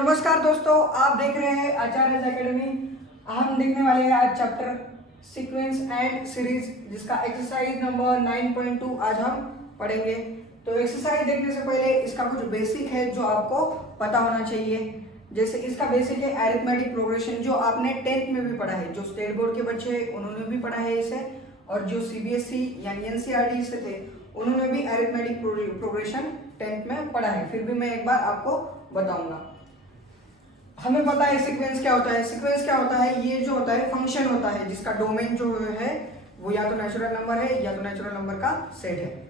नमस्कार दोस्तों, आप देख रहे हैं आचार्य एकेडमी। हम देखने वाले हैं आज चैप्टर सीक्वेंस एंड सीरीज, जिसका एक्सरसाइज नंबर 9.2 आज हम पढ़ेंगे। तो एक्सरसाइज देखने से पहले इसका कुछ बेसिक है जो आपको पता होना चाहिए। जैसे इसका बेसिक है अरिथमेटिक प्रोग्रेशन, जो आपने 10th में भी पढ़ा है। जो स्टेट बोर्ड के बच्चे हैं उन्होंने भी पढ़ा है इसे, और जो सीबीएसई यानी एनसीईआरटी से थे उन्होंने भी अरिथमेटिक प्रोग्रेशन 10th में पढ़ा है। फिर भी मैं एक बार आपको बताऊंगा। हमें पता है सीक्वेंस क्या होता है। सीक्वेंस क्या होता है? ये जो होता है फंक्शन होता है जिसका डोमेन जो है वो या तो नेचुरल नंबर है या तो नेचुरल नंबर का सेट है।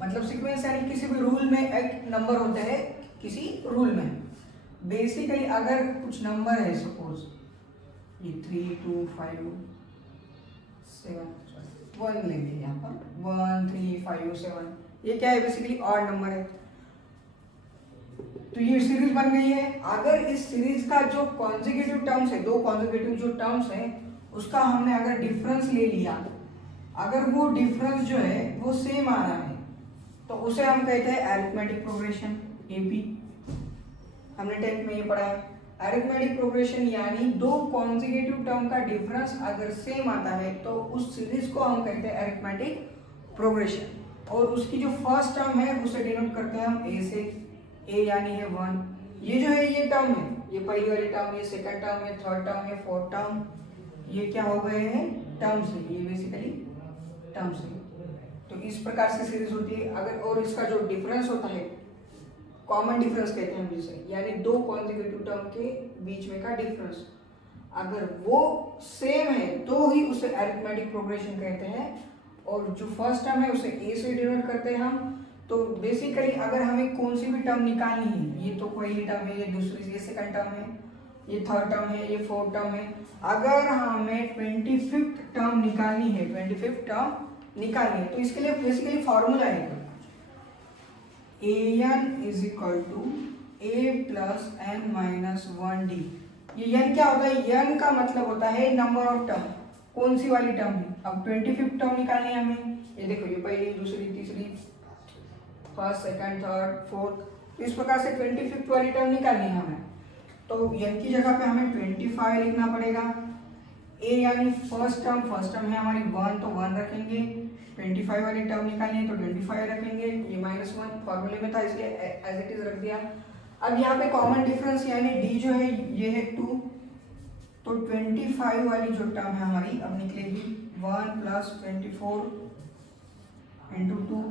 मतलब सीक्वेंस यानी किसी भी रूल में एक नंबर होते हैं, किसी रूल में। बेसिकली अगर कुछ नंबर है, सपोज ये 3, 2, 5, 7 1 लेंगे यहाँ पर 1, 3, 5, 7, ये क्या है? बेसिकली ऑड नंबर है। तो ये सीरीज बन गई है। अगर इस सीरीज का जो कॉन्जिक्यूटिव टर्म्स है, दो कॉन्जिक्यूटिव जो टर्म्स है, उसका हमने अगर डिफरेंस ले लिया, अगर वो डिफरेंस जो है वो सेम आ रहा है, तो उसे हम कहते हैं अरिथमेटिक प्रोग्रेशन, एपी। हमने 10th में ये पढ़ा है। अरिथमेटिक प्रोग्रेशन यानी दो कॉन्जिक्यूटिव टर्म का डिफरेंस अगर सेम आता है तो उस सीरीज को हम कहते हैं अरिथमेटिक प्रोग्रेशन। और उसकी जो फर्स्ट टर्म है उसे डिनोट करते हैं हम ए से। ए यानी है 1। ये जो है ये टर्म है, ये पहली वाली टर्म, ये सेकंड टर्म है, थर्ड टर्म है, फोर्थ टर्म, ये क्या हो गए हैं? टर्म्स है। ये बेसिकली टर्म्स है। तो इस प्रकार से सीरीज होती है। अगर और इसका जो डिफरेंस होता है, कॉमन डिफरेंस कहते हैं हम जिसे, यानी दो कॉन्जिक्यूटिव टर्म के बीच में का डिफरेंस, अगर वो सेम है तो ही उसे अरिथमेटिक प्रोग्रेशन कहते हैं। और जो फर्स्ट टर्म है उसे ए से डिनोट करते हैं हम। तो बेसिकली अगर हमें कौन सी भी टर्म निकालनी है, ये तो पहली टर्म है, ये दूसरी, ये सेकंड टर्म है, ये थर्ड टर्म है, ये फोर्थ टर्म है। अगर हमें 25th टर्म निकालनी है, 25th टर्म निकालनी है, तो इसके लिए बेसिकली फॉर्मूला है an is equal to a plus n minus 1d। ये n क्या होता है? n का मतलब होता है नंबर ऑफ टर्म, कौन सी वाली टर्म है। अब 25th टर्म निकालनी है हमें। ये देखो, ये पहली, दूसरी, तीसरी, फर्स्ट, सेकंड, थर्ड, फोर्थ, तो इस प्रकार से 25th वाली टर्म निकालनी है हमें। तो n की जगह पे हमें 25 लिखना पड़ेगा। a यानी फर्स्ट टर्म है हमारी 1, तो 1 रखेंगे। 25 वाली टर्म निकालनी है तो 25 रखेंगे। ये -1 फॉर्मूले में था इसलिए एज इट इज रख दिया। अब यहाँ पे कॉमन डिफरेंस यानी d जो है ये है 2, तो 25 वाली जो टर्म है हमारी अब निकलेगी 1 प्लस 24 इंटू 2,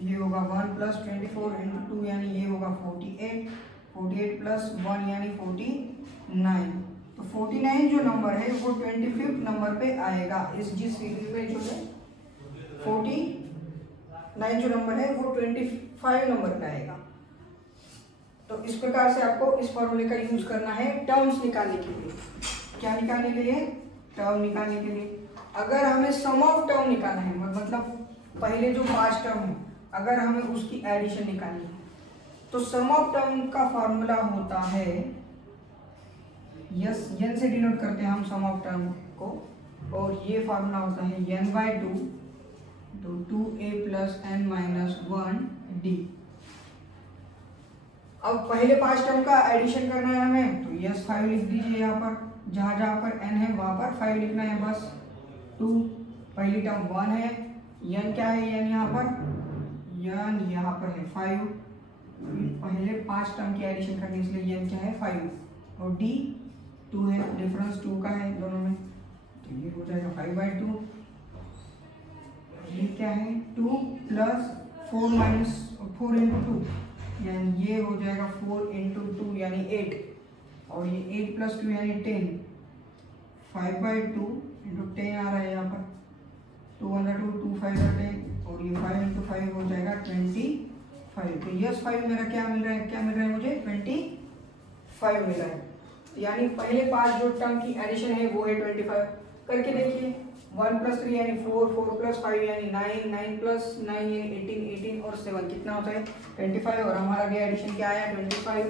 ये होगा 1 प्लस 24 इंटू 2 यानी ये होगा 48 प्लस 1 यानी 49। तो 49 जो नंबर है वो 25th नंबर पे आएगा। इस जिस सीरीज में जो है 49 जो नंबर है वो 25 नंबर पे आएगा। तो इस प्रकार से आपको इस फॉर्मूले का यूज करना है टर्म्स निकालने के लिए। क्या निकालने के लिए? टर्म निकालने के लिए। अगर हमें सम ऑफ टर्म निकालना है, मतलब पहले जो 5 टर्म है अगर हमें उसकी एडिशन निकालनी है, तो सम ऑफ टर्म का फॉर्मूला होता है, यस n से डिनोट करते हैं हम सम ऑफ टर्म को, और ये फॉर्मूला होता है n/2 तो 2a plus n minus 1d। अब पहले 5 टर्म का एडिशन करना है हमें, तो यस 5 लिख दीजिए। यहाँ पर जहाँ जहाँ पर n है वहाँ पर 5 लिखना है बस। 2 पहली टर्म 1 है, n क्या है? n यहाँ पर यहाँ पर है 5। पहले 5 टर्म की एडिशन करनी, इसलिए n क्या है? 5, और d 2 है, डिफरेंस 2 का है दोनों में, तो ये हो जाएगा 5/2। ये क्या है? 2 प्लस 4 माइनस 4 इंटू 2 यानी ये हो जाएगा 4 इंटू 2 यानी 8, और ये 8 प्लस 2 यानी 10। 5/2 इंटू 10 आ रहा है यहाँ पर, 2/2, 2 5 10, और ये 5 इंटू 5 हो जाएगा 25। तो यस 5 मेरा क्या मिल रहा है? क्या मिल रहा है मुझे? 25 मिल रहा है। यानी पहले 5 जो टर्म की एडिशन है वो है 25। करके देखिए, 1 प्लस 3 यानी 4, 4 प्लस 5 यानी 9, 9 प्लस 9 यानी 18, 18 और 7 कितना होता है? 25। और हमारा भी एडिशन क्या आया? 25।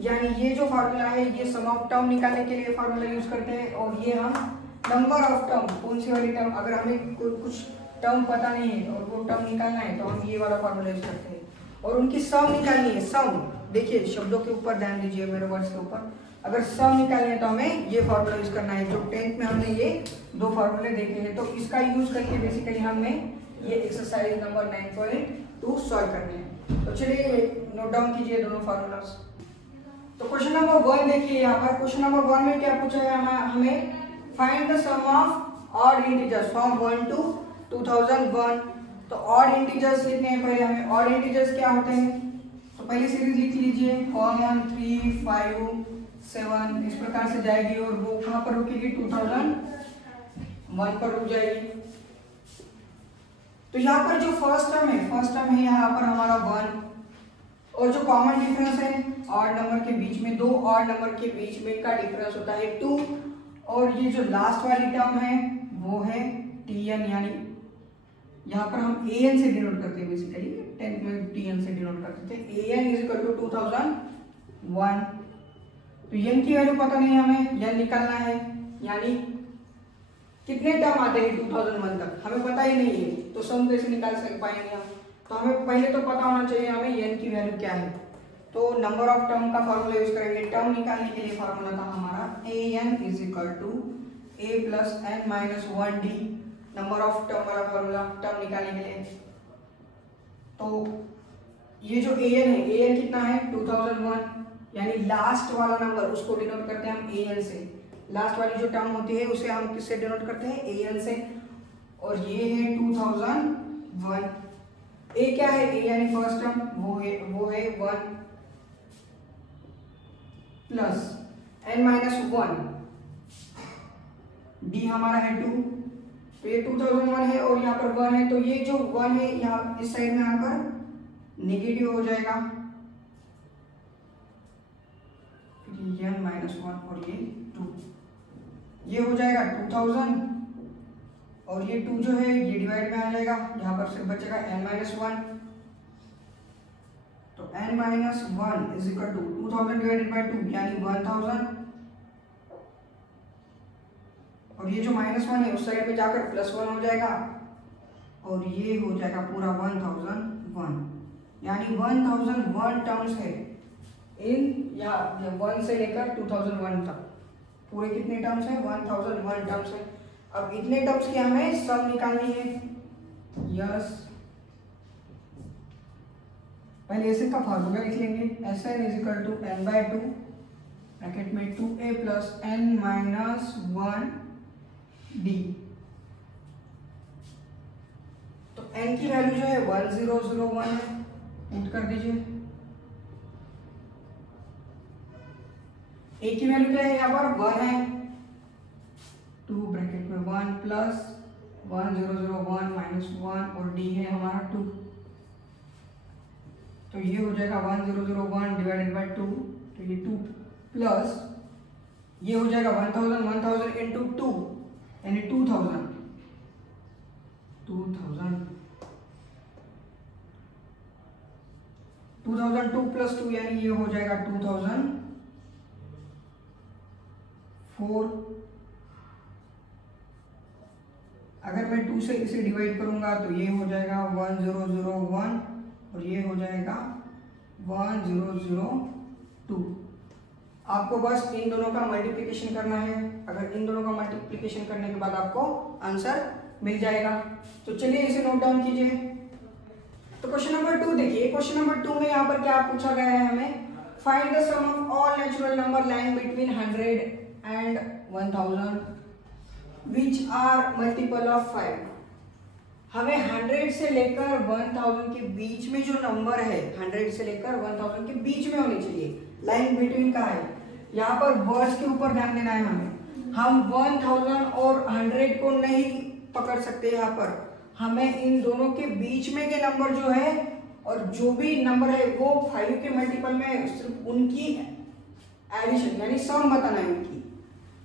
यानी ये जो फार्मूला है ये सम ऑफ टर्म निकालने के लिए फार्मूला यूज करते हैं। और ये हम नंबर ऑफ टर्म, कौन सी वाली टर्म, अगर हमें कुछ टर्म पता नहीं है और वो टर्म निकालना है तो हम ये वाला फार्मूला यूज करते हैं। और उनकी सम निकालनी है, सम देखिए शब्दों के ऊपर ध्यान दीजिए, मेरे वर्ड्स के ऊपर। अगर सम निकालने है तो हमें ये फॉर्मूला यूज करना है। जो 10th में हमने ये दो फॉर्मूले देखे हैं, तो इसका यूज करके बेसिकली हमें ये एक्सरसाइज नंबर 9.2 सॉल्व करने हैं। तो चलिए नोट डाउन कीजिए दोनों फॉर्मूलास। तो क्वेश्चन नंबर 1 देखिए, यहाँ पर क्वेश्चन नंबर 1 में क्या पूछा है हमें, find the sum of odd integers from 1 to 2001। तो ऑड इंटीजर्स लिखने हैं पहले हमें। ऑड इंटीजर्स क्या होते हैं, तो पहली सीरीज लिख लीजिए 1 3 5 7 इस प्रकार से जाएगी और वो कहाँ पर रुकेगी, 2001 पर रुक जाएगी। तो यहाँ पर जो फर्स्ट टर्म है यहाँ पर हमारा 1, और जो कॉमन डिफरेंस है ऑड नंबर के बीच में, दो ऑड नंबर के बीच में का डिफरेंस होता है 2, और ये जो लास्ट वाली टर्म है वो है tn, यानी यहाँ पर हम an से डिनोट करते हैं बेसिकली, 10th में tn से डिनोट करते थे। an is equal to 2001। तो n की वैल्यू पता नहीं हमें, n निकालना है, यानी कितने टर्म आते हैं 2001 तक हमें पता ही नहीं है, तो सम कैसे निकाल पाएंगे हम। तो हमें पहले तो पता होना चाहिए हमें n की वैल्यू क्या है। तो नंबर ऑफ टर्म का फॉर्मूला यूज करेंगे। टर्म निकालने के लिए फॉर्मूला था हमारा an is equal to a plus n minus 1d, number of term वाला फॉर्मूला टर्म निकालने के लिए। तो ये जो an है, an कितना है 2001, यानी लास्ट वाला नंबर उसको डिनोट करते हैं हम an से। लास्ट वाली जो टर्म होती है उसे हम किससे डिनोट करते हैं, an से, और ये है 2001। a क्या है, a यानी फर्स्ट टर्म, वो है 1 प्लस n माइनस 1, d हमारा है 2। तो ये 2001 है और यहाँ पर 1 है, तो ये जो 1 है यहाँ इस साइड में आकर नेगेटिव हो जाएगा, n माइनस 1 और ये 2, ये हो जाएगा 2000, और ये 2 जो है ये डिवाइड में आ जाएगा, यहाँ पर सिर्फ बचेगा n माइनस 1। तो n minus 1 is equal to 2000 divided by 2 यानी 1000, और ये जो माइनस 1 है उस साइड में जाकर प्लस 1 हो जाएगा, और ये हो जाएगा पूरा 1001, यानी 1001 टर्म्स है इन यहाँ 1 से लेकर 2001 तक। पूरे कितने टर्म्स हैं, 1001 टर्म्स है। अब इतने टर्म्स की हमें सम निकालनी है। यस, पहले ऐसे का फार्मूला लिख लेंगे, Sn is equal to n by 2 bracket में 2a plus n minus 1d। तो n की वैल्यू जो है 1001 है, पुट कर दीजिए। a की वैल्यू क्या है, यहाँ पर 1 है, 2 ब्रैकेट में 1 प्लस 1001 माइनस 1 और d है हमारा 2। तो ये हो जाएगा 1001 डिवाइडेड बाय 2, तो ये 2 प्लस ये हो जाएगा 1000 इंटू 2 यानी 2000 2 प्लस 2 यानी ये हो जाएगा 2004। अगर मैं 2 से इसे डिवाइड करूंगा तो ये हो जाएगा 1001 और ये हो जाएगा 1002। आपको बस इन दोनों का मल्टीप्लिकेशन करना है। अगर इन दोनों का मल्टीप्लिकेशन करने के बाद आपको आंसर मिल जाएगा। तो चलिए इसे नोट डाउन कीजिए। तो क्वेश्चन नंबर 2 देखिए, क्वेश्चन नंबर 2 में यहाँ पर क्या पूछा गया है हमें, find the sum of all natural number lying between 100 and 1000 which are multiple of 5। हमें 100 से लेकर 1000 के बीच में जो नंबर है, 100 से लेकर 1000 के बीच में होनी चाहिए। लाइन बिटवीन का है, यहाँ पर वर्ड्स के ऊपर ध्यान देना है हमें। हम 1000 और 100 को नहीं पकड़ सकते, यहाँ पर हमें इन दोनों के बीच में के नंबर जो है और जो भी नंबर है वो 5 के मल्टीपल में सिर्फ उनकी एडिशन यानी सम बताना है उनकी।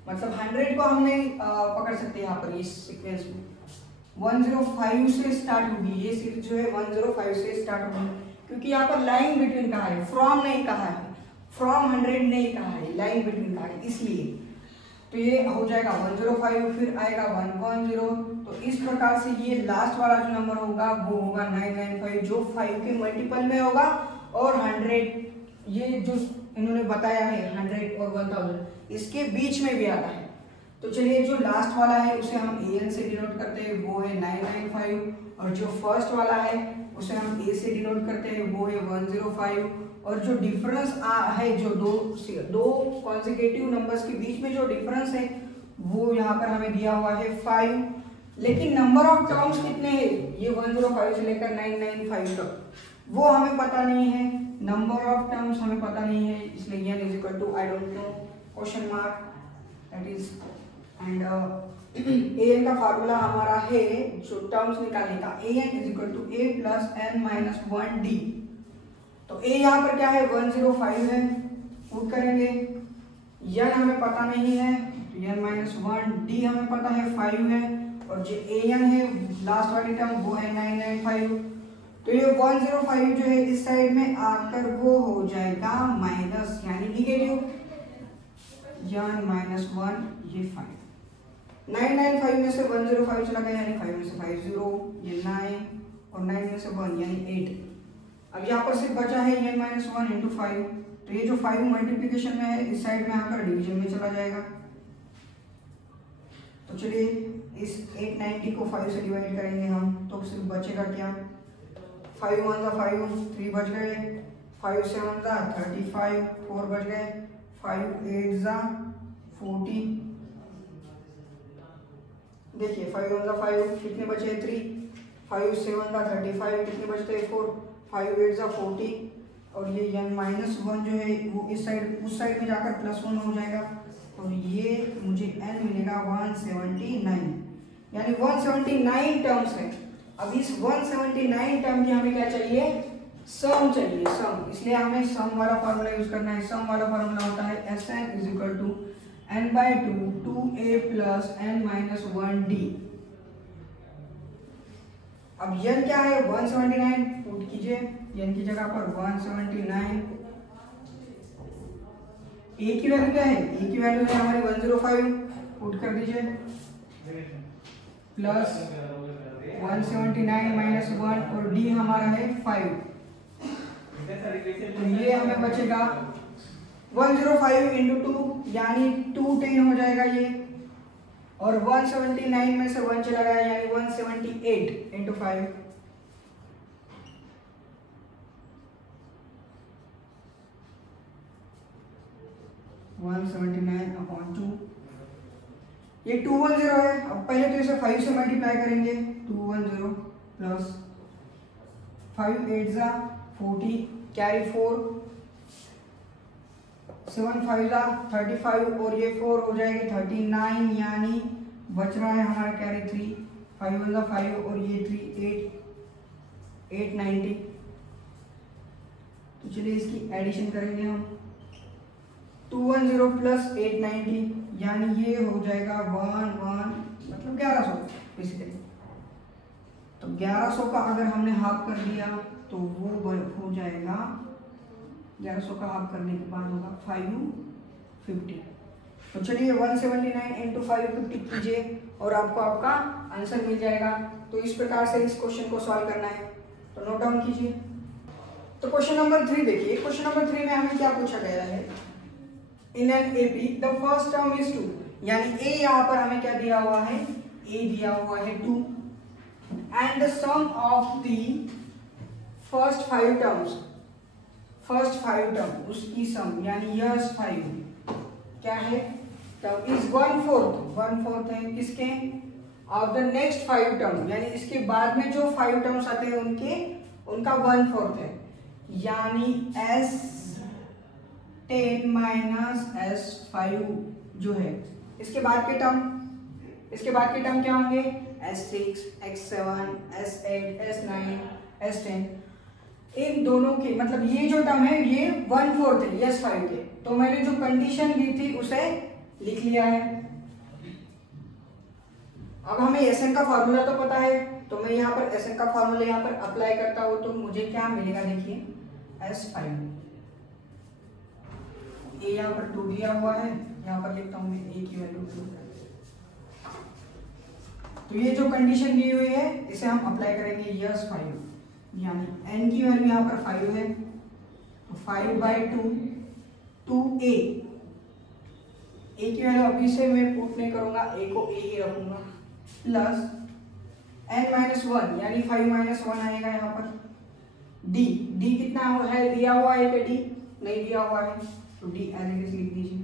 मतलब 100 को हम नहीं पकड़ सकते यहाँ पर इस सीक्वेंस में। 105 से स्टार्ट होगी ये सीरीज जो है, 105 से स्टार्ट होगी, क्योंकि यहाँ पर लाइन बिटवीन कहा है, फ्रॉम नहीं कहा है, फ्रॉम 100 नहीं कहा है, लाइन बिटवीन कहा है, इसलिए तो ये हो जाएगा 105, फिर आएगा 110। तो इस प्रकार से ये लास्ट वाला जो नंबर होगा वो होगा 995 जो 5 के मल्टीपल में होगा और 100 ये जो इन्होंने बताया है 100 और 1000 इसके बीच में भी आता है। तो चलिए जो लास्ट वाला है उसे हम an से डिनोट करते हैं, वो है 995, और जो फर्स्ट वाला है उसे हम a से डिनोट करते हैं, वो है 105, और जो डिफरेंस है जो दो कॉन्सेक्यूटिव नंबर्स के बीच में जो डिफरेंस है वो यहाँ पर हमें दिया हुआ है 5, लेकिन नंबर ऑफ टर्म्स कितने हैं ये 105 से लेकर 995 तक वो हमें पता नहीं है, नंबर ऑफ टर्म्स हमें पता नहीं है, इसलिए n is equal to I don't know question mark that is. And an का फार्मूला हमारा है जो टर्म्स निकालने का, an is equal to a plus n minus 1d। तो a यहाँ पर क्या है 105 है, पुट करेंगे, n हमें पता नहीं है तो n माइनस 1d हमें पता है 5 है, और जो an है लास्ट वाली टर्म वो है 995। तो ये 105 जो है इस साइड में आकर वो हो जाएगा माइनस यानी निगेटिव, n माइनस 1 ये 5, 995 में से 105 चला गया यानी 5 में से 5 0, ये 9 और 9 में से 1 यानी 8। अब यहाँ पर सिर्फ बचा है n माइनस 1 इंटू 5, तो ये जो 5 मल्टीप्लीकेशन में है इस साइड में आकर डिवीजन में चला जाएगा। तो चलिए इस 890 को 5 से डिवाइड करेंगे हम, तो सिर्फ बचेगा क्या 5 1 5 3 बच गए, 5 7 35 4 बच गए, 5 8 40। देखिए 5 1 5 कितने बचे 3, 5 7 35 कितने बचते 4, 5 8 40, और ये n माइनस 1 जो है वो इस साइड उस साइड में जाकर प्लस 1 हो जाएगा, और ये मुझे n मिलेगा 179, यानी 179 टर्म्स है। अब इस 179 टर्म की हमें क्या चाहिए सम चाहिए, सम, इसलिए हमें सम वाला फार्मूला यूज करना है। सम वाला फार्मूला होता है Sn is equal to n/2 2a plus n minus 1d। अब n क्या है 179, पुट कीजिए n की जगह पर 179, a की वैल्यू क्या है, a की वैल्यू है हमारी 105, पुट कर दीजिए, प्लस 179 माइनस 1 और d हमारा है 5, तो ये हमें बचेगा 105 इंटू 2 यानी 210 हो जाएगा ये, और 179 में से 1 चला गया यानी 178 इंटू 5, ये 210 है। अब पहले तो इसे 5 से मल्टीप्लाई करेंगे, 210 प्लस 5 8 40 कैरी 4, 7 5 35 और ये 4 हो जाएगी 39, यानी बच रहा है हमारा कैरी 3, 5 1 5 और ये 3 890। तो चलिए इसकी एडिशन करेंगे हम, 210 प्लस 890 यानी ये हो जाएगा मतलब 1100 बेसिकली। तो 1100 का अगर हमने हाफ कर दिया तो वो हो जाएगा 1100 का हाफ करने के बाद होगा 550। तो चलिए 179 इंटू 550 कीजिए और आपको आपका आंसर मिल जाएगा। तो इस प्रकार से इस क्वेश्चन को सॉल्व करना है, तो नोट डाउन कीजिए। तो क्वेश्चन नंबर 3 देखिए, क्वेश्चन नंबर 3 में हमें क्या पूछा गया है, in an AP the first term is 2, यानी a यहाँ पर हमें क्या दिया हुआ है, a दिया हुआ है 2, and the sum of the first 5 terms, first 5 term उसकी सम यानी यस 5 क्या है, टर्म इज 1/4 है किसके, ऑफ द नेक्स्ट 5 टर्म, यानी इसके बाद में जो 5 टर्म्स आते हैं उनका 1/4 है, यानी S10 माइनस S5 जो है इसके बाद के टर्म क्या होंगे, S6 S7 S8 S9 S10, इन दोनों के मतलब ये जो टर्म है ये 1/4 है यस 5 के। तो मैंने जो कंडीशन दी थी उसे लिख लिया है। अब हमें Sn का फॉर्मूला तो पता है, तो मैं यहाँ पर Sn का फॉर्मूला यहाँ पर अप्लाई करता हूँ तो मुझे क्या मिलेगा, देखिए S5, ए यहाँ पर 2 दिया हुआ है, यहाँ पर लिखता हूँ मैं ए की वैल्यू 2। तो ये जो कंडीशन दी हुई है इसे हम अप्लाई करेंगे यस 5, यानी n की वैल्यू यहाँ पर 5 है, तो 5/2 2a, a की वैल्यू अभी से मैं पुट नहीं करूंगा, a को a ही रखूंगा, प्लस n-1 यानी 5 - 1 आएगा यहाँ पर। d कितना है दिया हुआ है क्या? d नहीं दिया हुआ है तो d एज इट इज लिख दीजिए।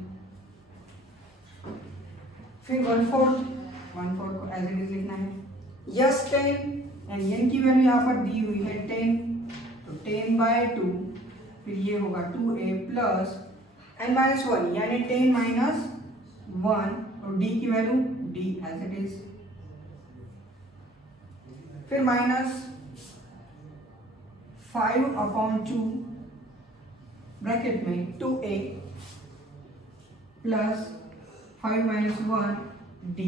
फिर 1/4 को एज इट इज लिखना है। यस 10 एंड n की वैल्यू यहाँ पर दी हुई है 10, तो 10/2 फिर ये होगा 2a प्लस n-1 यानी 10 - 1 और d की value d as it is, फिर माइनस 5/2 ब्रैकेट में 2a प्लस 5 - 1 d।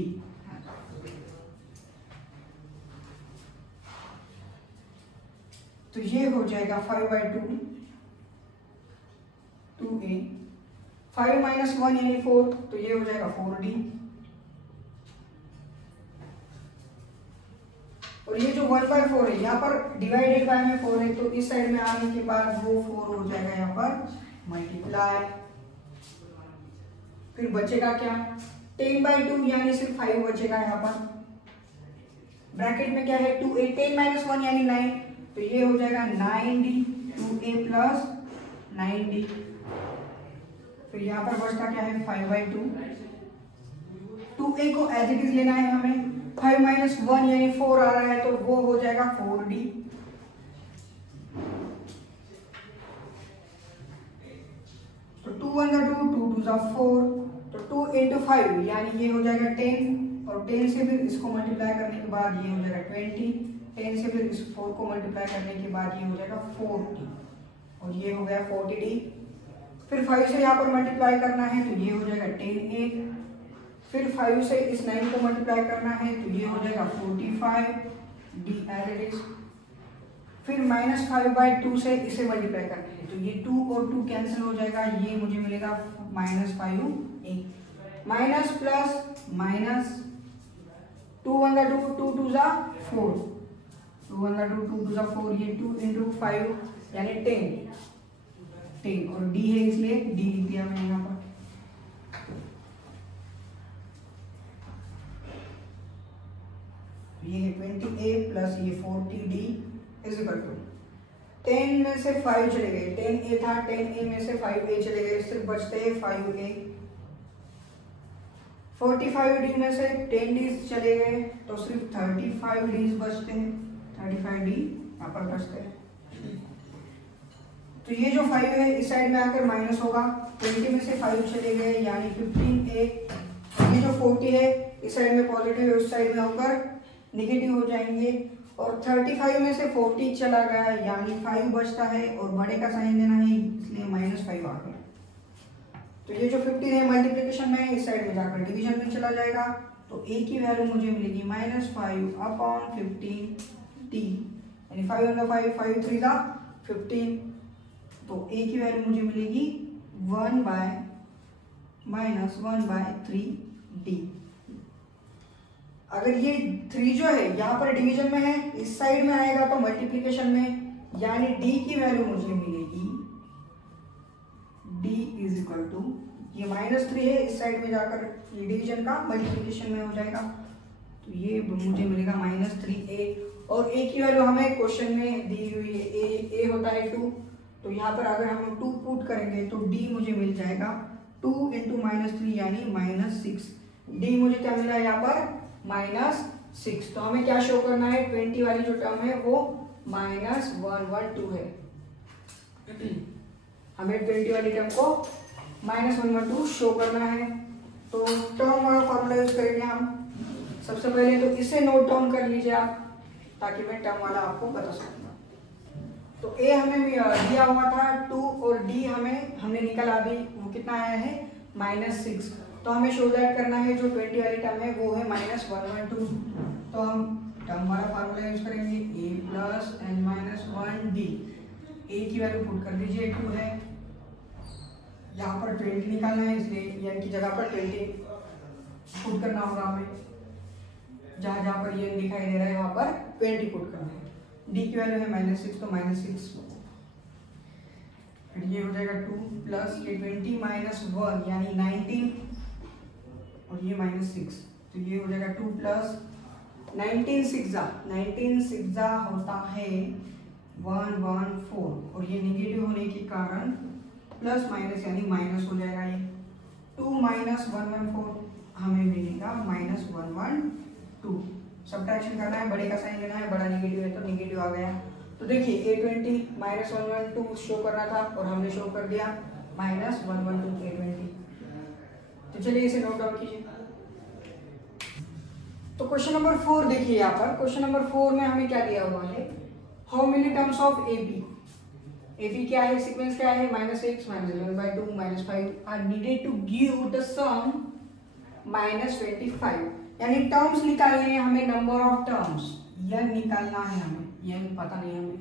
तो ये हो जाएगा 5/2 2a, 5 - 1 यानी 4, तो ये हो जाएगा 4d। और ये जो 1/4 है यहाँ पर डिवाइडेड बाय में 4 है, तो इस साइड में आने के बाद वो 4 हो जाएगा यहाँ पर मल्टीप्लाई। फिर बचेगा क्या? 10/2 यानी सिर्फ 5 बचेगा यहाँ पर। ब्रैकेट में क्या है 2a, 10 - 1 यानी 9, तो ये हो जाएगा 9d, 2a प्लस 9d। फिर यहाँ पर बचता क्या है 5/2, 2a को एज इट इज लेना है हमें, 5 - 1 यानी 4 आ रहा है तो वो हो जाएगा 4d। तो 2 1 2, 2 2 4, तो 2 × 5 यानी ये हो जाएगा 10, और 10 से फिर इसको मल्टीप्लाई करने के बाद ये हो जाएगा 20, 10 से फिर इस 4 को मल्टीप्लाई करने के बाद ये हो जाएगा 40, और ये हो गया 40d। फिर 5 से यहाँ पर मल्टीप्लाई करना है तो ये हो जाएगा 10a, फिर 5 से इस 9 को मल्टीप्लाई करना है तो ये हो जाएगा 45d एज इट इज। फिर -5/2 से इसे मल्टीप्लाई करना है तो ये 2 और 2 कैंसिल हो जाएगा, ये मुझे मिलेगा -5a, माइनस प्लस माइनस, 2 1 2, 2 2 4, 2 1 2, 2 2 4, ये 2 × 5 यानी 10 और d है इसलिए d लिख दिया मैंने यहाँ पर। ये है 20a प्लस ये 40d इज इक्वल टू 10 में से 5 चले गए, 10a था, 10a में से 5a चले गए, सिर्फ बचते हैं 5a। 45d में से 10d चले गए तो सिर्फ 35d बचते हैं, 35d यहाँ पर बचते हैं। तो ये जो 5 है इस साइड में आकर माइनस होगा, 20 में से 5 चले गए यानी 15a। ये जो 40 है इस साइड में पॉजिटिव है, उस साइड में होकर नेगेटिव हो जाएंगे, और 35 में से 40 चला गया यानी 5 बचता है, और बड़े का साइन देना है इसलिए -5 आ गया। तो ये जो 15 है मल्टीप्लिकेशन में इस साइड में जाकर डिवीजन में चला जाएगा, तो a की वैल्यू मुझे मिलेगी -5/15t, यानी 5 × 5, 5 3 15, तो a की वैल्यू मुझे मिलेगी 1/-1/3d। अगर ये 3 जो है यहाँ पर डिवीजन में है, इस साइड में आएगा तो मल्टीप्लिकेशन में, यानी d की वैल्यू मुझे मिलेगी d इज इक्वल टू, ये -3 है इस साइड में जाकर ये डिवीजन का मल्टीप्लिकेशन में हो जाएगा, तो ये मुझे मिलेगा -3a। और a की वैल्यू हमें क्वेश्चन में दी हुई है, a होता है 2, तो यहाँ पर अगर हम 2 पुट करेंगे तो d मुझे मिल जाएगा 2 × -3 यानी -6। d मुझे क्या मिला यहाँ पर -6, तो हमें क्या शो करना है, 20 वाली जो टर्म है वो -112 है, हमें 20 वाली टर्म को -112 शो करना है। तो टर्म वाला फॉर्मूला यूज करेंगे हम। सबसे पहले तो इसे नोट डाउन कर लीजिए आप, ताकि मैं टर्म वाला आपको बता सकूंगा। तो a हमें दिया हुआ था 2 और d हमने निकाला अभी, वो कितना आया है -6, तो हमें शो दैट करना है जो 20 वाली टर्म है वो है -112, तो हम टर्म वाला फार्मूला यूज करेंगे a + n-1d। a की वैल्यू पुट कर दीजिए 2 है, यहाँ पर 20 निकालना है इसलिए n की जगह पर 20 पुट करना होगा हमें, जहाँ जहाँ पर ये दिखाई दे रहा है वहाँ पर 20 पुट करना है। d की वैल्यू है -6, तो -6 फिर ये हो जाएगा 2 प्लस ये 20 माइनस 1 यानी 19 और ये माइनस 6, तो ये हो जाएगा 2 प्लस 19 सिक्सा होता है 114 और ये निगेटिव होने के कारण प्लस माइनस यानी माइनस हो जाएगा। ये 2 माइनस 114 हमें मिलेगा माइनस 112। सब्ट्रैक्शन करना है, बड़े का साइन लेना है, बड़ा निगेटिव है तो निगेटिव आ गया। तो देखिए A20 माइनस 112 शो करना था और हमने शो कर दिया माइनस 112 A20। तो चलिए इसे नोट डाउन कीजिए। तो क्वेश्चन नंबर 4 देखिए यहाँ पर। क्वेश्चन नंबर 4 में हमें क्या दिया हुआ है, how many terms of AP क्या है, सीक्वेंस क्या है, -6 -11/2 -5 are needed to give the sum -25। यानी टर्म्स निकालने हैं हमें, नंबर ऑफ टर्म्स n निकालना है हमें, n पता नहीं हमें।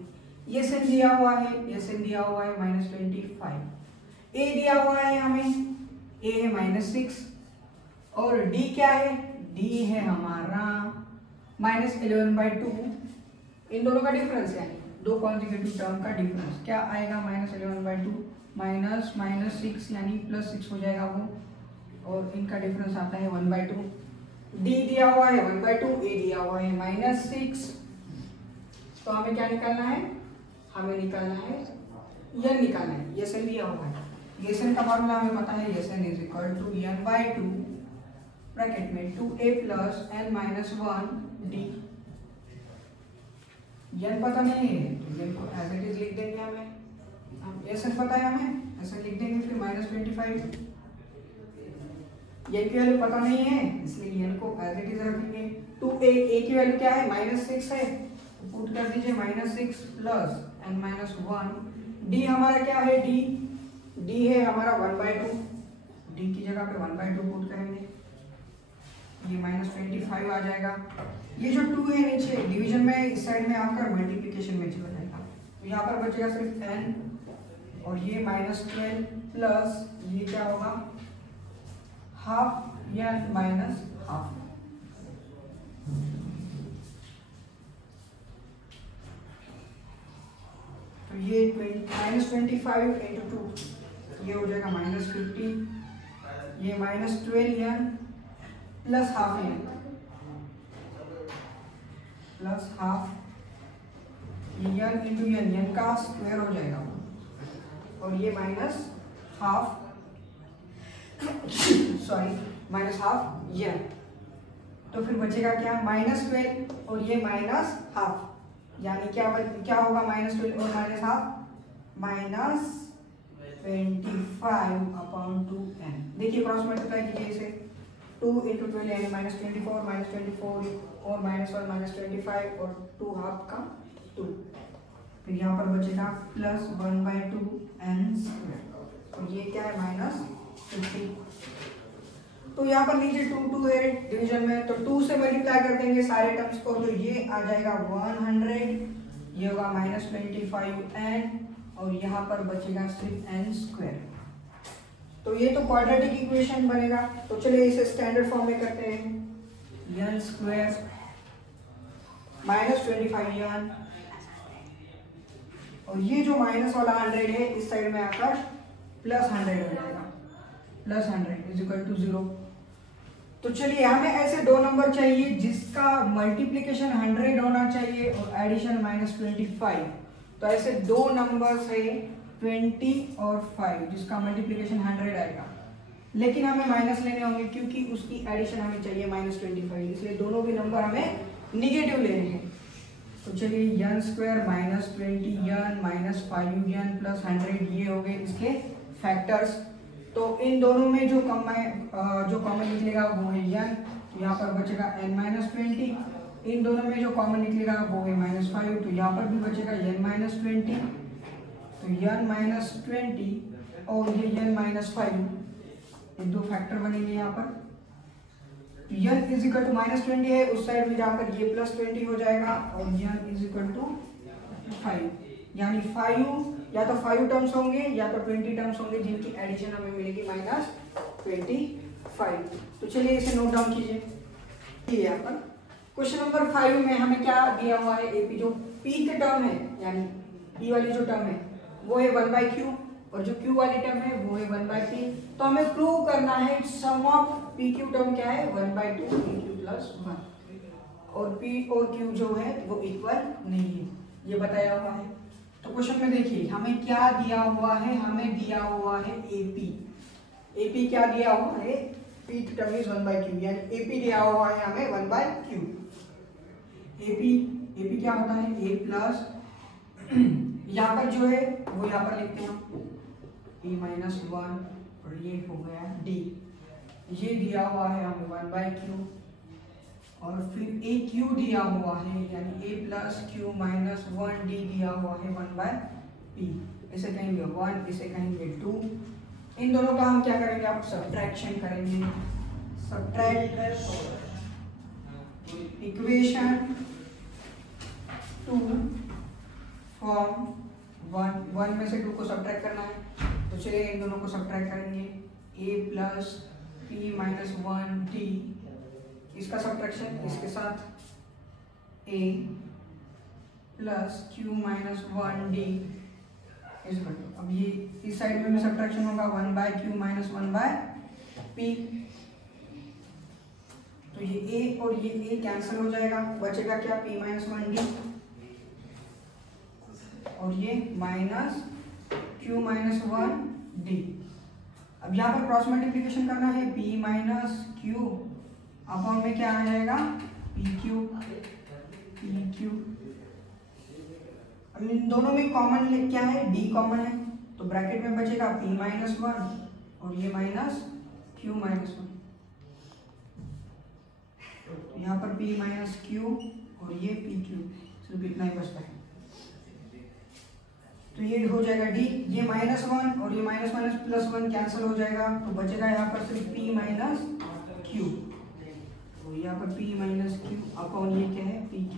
ये SN दिया हुआ है, SN दिया हुआ है -25, A दिया हुआ है हमें, A है -6 और D क्या है, D है हमारा -11/2। इन दोनों का डिफरेंस यानी दो कॉन्जिक्यूटिव टर्म का डिफरेंस क्या आएगा, -11/2 -6 यानी +6 हो जाएगा वो, और इनका डिफरेंस आता है 1/2। D दिया हुआ है 1/2, A दिया हुआ है -6। तो हमें क्या निकालना है, हमें निकालना है n निकालना है। ये SN दिया हुआ है, ये SN का फॉर्मूला हमें पता है, SN = n/2 ब्रैकेट में 2a + n-1 d। n पता नहीं है तो n को एज इट इज लिख देंगे हमें, हम SN पता है हमें, SN लिख देंगे, फिर -25। n की वैल्यू पता नहीं है इसलिए n को एज इट इज रखेंगे। 2a की वैल्यू क्या है, -6 है, तो पुट कर दीजिए -6 + n-1। d हमारा क्या है, d है हमारा 1/2, d की जगह पे 1/2 पुट करेंगे, ये -25 आ जाएगा। ये जो 2 है नीचे डिवीजन में इस साइड में आकर मल्टीप्लिकेशन में चला जाएगा, तो यहाँ पर बचेगा सिर्फ n और ये -12 प्लस ये क्या होगा, हाफ या -हाफ। तो ये -25 × 2 ये हो जाएगा -50, ये -12n plus half n plus half, ये n × n का स्क्वायर हो जाएगा और ये -हाफ n। तो फिर बचेगा क्या, -12 और ये -हाफ, यानी क्या होगा, -12 और -हाफ -25/2n। देखिए क्रॉस मल्टीप्लाई कीजिए इसे, 2 × 12 यानी -24 और -1 -25 और 2 हाफ का 2, फिर यहाँ पर बचेगा +1/2n², तो ये क्या है -50। तो यहाँ पर नीचे 2 है डिवीजन में, तो 2 से मल्टीप्लाई कर देंगे सारे टर्म्स को, तो ये आ जाएगा 100, ये होगा -25n और यहाँ पर बचेगा सिर्फ n²। तो ये तो क्वाड्रेटिक इक्वेशन बनेगा। तो चलिए इसे स्टैंडर्ड फॉर्म में करते हैं, n² -25n और ये जो माइनस वाला 100 है इस साइड में आकर +100 हो जाएगा, +100 = 0। तो चलिए हमें ऐसे दो नंबर चाहिए जिसका मल्टीप्लिकेशन 100 होना चाहिए और एडिशन -25। तो ऐसे दो नंबर्स है 20 और 5 जिसका मल्टीप्लिकेशन 100 आएगा, लेकिन हमें माइनस लेने होंगे क्योंकि उसकी एडिशन हमें चाहिए -25, इसलिए दोनों भी नंबर हमें निगेटिव लेने हैं। तो चलिए n² -20n -5n + 100 ये हो गए इसके फैक्टर्स। तो इन दोनों में जो कॉमन निकलेगा वो है n, तो यहाँ पर बचेगा n-20। इन दोनों में जो कॉमन निकलेगा वो है -5, तो यहाँ पर भी बचेगा n-20, तो n-20 और ये n-5, ये दो फैक्टर बनेंगे यहाँ पर। n = -20 है, उस साइड में जाकर ये +20 हो जाएगा और n = 5, यानी 5 या तो 5 टर्म्स होंगे या तो 20 टर्म्स होंगे जिनकी एडिशन हमें मिलेगी -25। तो चलिए इसे नोट डाउन कीजिए। यहाँ पर क्वेश्चन नंबर 5 में हमें क्या दिया हुआ है, AP जो P के टर्म है यानी P वाली जो टर्म है वो है 1/3 और जो क्यू वाली टर्म है वो है 1/p। तो हमें प्रूव करना है sum of P Q term क्या है 1/2 पी क्यू प्लस 1 और पी और क्यू जो है वो इक्वल नहीं है, ये बताया हुआ है। तो क्वेश्चन में देखिए हमें क्या दिया हुआ है, हमें दिया हुआ है एपी। एपी क्या दिया हुआ है, पी टर्म इज 1/q, यानी एपी दिया हुआ है हमें 1/q। एपी क्या होता है ए प्लस यहाँ पर जो है वो यहाँ पर लिखते हैं हम p-1 और ये हो गया d, ये दिया हुआ है हमें 1/q और फिर ए क्यू दिया हुआ है यानी a plus Q minus 1d दिया हुआ है 1/p। इसे कहेंगे 1, इसे कहेंगे 2। इन दोनों का हम क्या करेंगे, आप सब्ट्रैक्शन करेंगे। सब्ट्रैक्ट इक्वेशन 2 फ्रॉम 1 में से 2 को सब्ट्रैक्ट करना है, तो चलिए इन दोनों को सब्ट्रैक्ट करेंगे। a plus p minus 1d, इसका सब्ट्रैक्शन इसके साथ a plus q minus 1d। अब ये इस साइड में सब्ट्रैक्शन होगा 1/q माइनस 1/p, तो ये a और ये a कैंसिल हो जाएगा, बचेगा क्या p माइनस 1d और ये माइनस q माइनस 1d। अब यहाँ पर क्रॉस मल्टीप्लिकेशन करना है, p माइनस q अपॉन में क्या आ जाएगा pq। अब इन दोनों में कॉमन क्या है, d कॉमन है, तो ब्रैकेट में बचेगा p माइनस 1 और ये माइनस q माइनस 1। तो यहाँ पर p माइनस q और ये pq, सिर्फ इतना ही बचता है। तो ये हो जाएगा d, ये -1 और ये माइनस प्लस 1 कैंसिल हो जाएगा, तो बचेगा यहाँ पर सिर्फ p माइनस q। तो यहाँ पर p माइनस q अपॉन ये क्या है pq,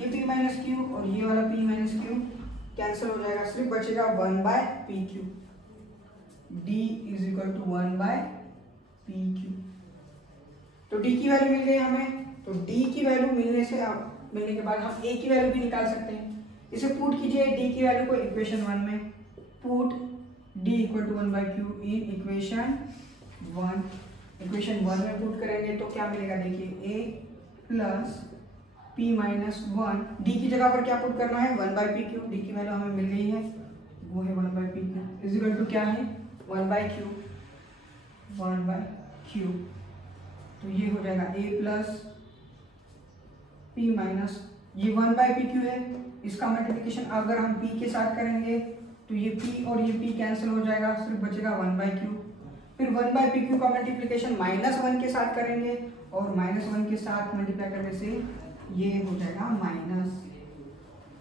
ये p माइनस q और ये वाला p माइनस q कैंसिल हो जाएगा, सिर्फ बचेगा 1/pq। d is equal to 1/pq। तो d की वैल्यू मिल गई हमें, तो d की वैल्यू मिलने के बाद हम a की वैल्यू भी निकाल सकते हैं। इसे पुट कीजिए d की वैल्यू को इक्वेशन 1 में, put d equal to 1/q in equation 1। Equation 1 में पुट करेंगे तो क्या मिलेगा, देखिए a plus p minus 1, d की जगह पर क्या पुट करना है 1/pq, d की वैल्यू हमें मिल गई है वो है 1/pq इज इक्वल टू क्या है 1/q। तो ये हो जाएगा a प्लस p माइनस, ये 1/pq है, इसका मल्टीप्लिकेशन अगर हम p के साथ करेंगे तो ये p और ये p कैंसिल हो जाएगा, सिर्फ बचेगा 1/q। फिर 1/pq का मल्टीप्लिकेशन -1 के साथ करेंगे और -1 के साथ मल्टीप्लाई करने से ये हो जाएगा माइनस,